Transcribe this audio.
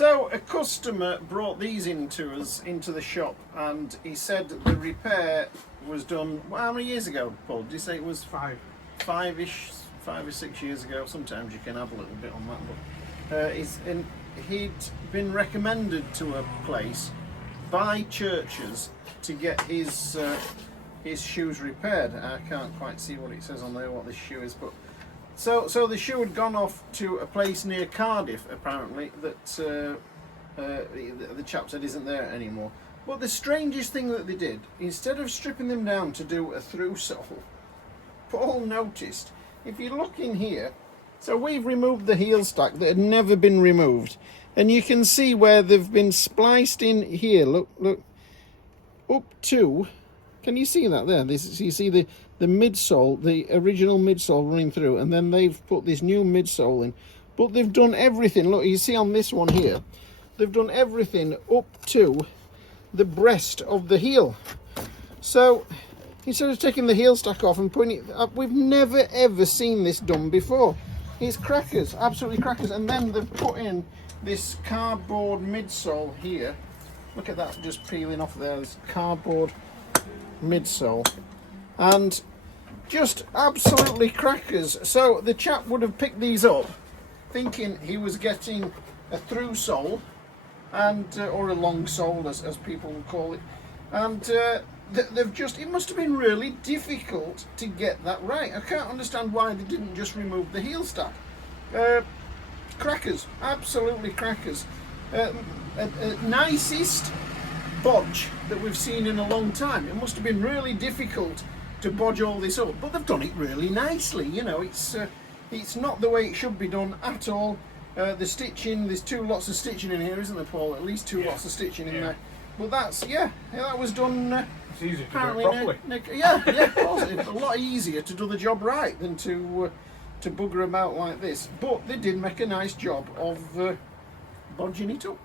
So a customer brought these into us, into the shop, and he said the repair was done, well, how many years ago, Paul? Did you say it was 5 or 6 years ago? Sometimes you can have a little bit on that, but he'd been recommended to a place by churches to get his shoes repaired. I can't quite see what it says on there, what this shoe is, but so the shoe had gone off to a place near Cardiff, apparently, that the chap said isn't there anymore. But the strangest thing that they did, instead of stripping them down to do a through sole, Paul noticed, if you look in here, so we've removed the heel stack that had never been removed, and you can see where they've been spliced in here. Look, up to, can you see that there? You see the midsole, the original midsole running through, and then they've put this new midsole in. But they've done everything. Look, you see on this one here, they've done everything up to the breast of the heel. So instead of taking the heel stack off and putting it up, we've never ever seen this done before. It's crackers, absolutely crackers. And then they've put in this cardboard midsole here. Look at that just peeling off there, this cardboard midsole, and just absolutely crackers. So the chap would have picked these up thinking he was getting a through sole, and or a long sole as people would call it, and they've just, it must have been really difficult to get that right. I can't understand why they didn't just remove the heel stack. Crackers, absolutely crackers. Nicest bodge that we've seen in a long time. It must have been really difficult to bodge all this up, but they've done it really nicely. You know, it's not the way it should be done at all. The stitching, there's two lots of stitching in here, isn't there, Paul? At least two lots of stitching in there. But that's, that was done. It's easy to apparently do it properly. Of course, it's a lot easier to do the job right than to bugger about like this. But they did make a nice job of bodging it up.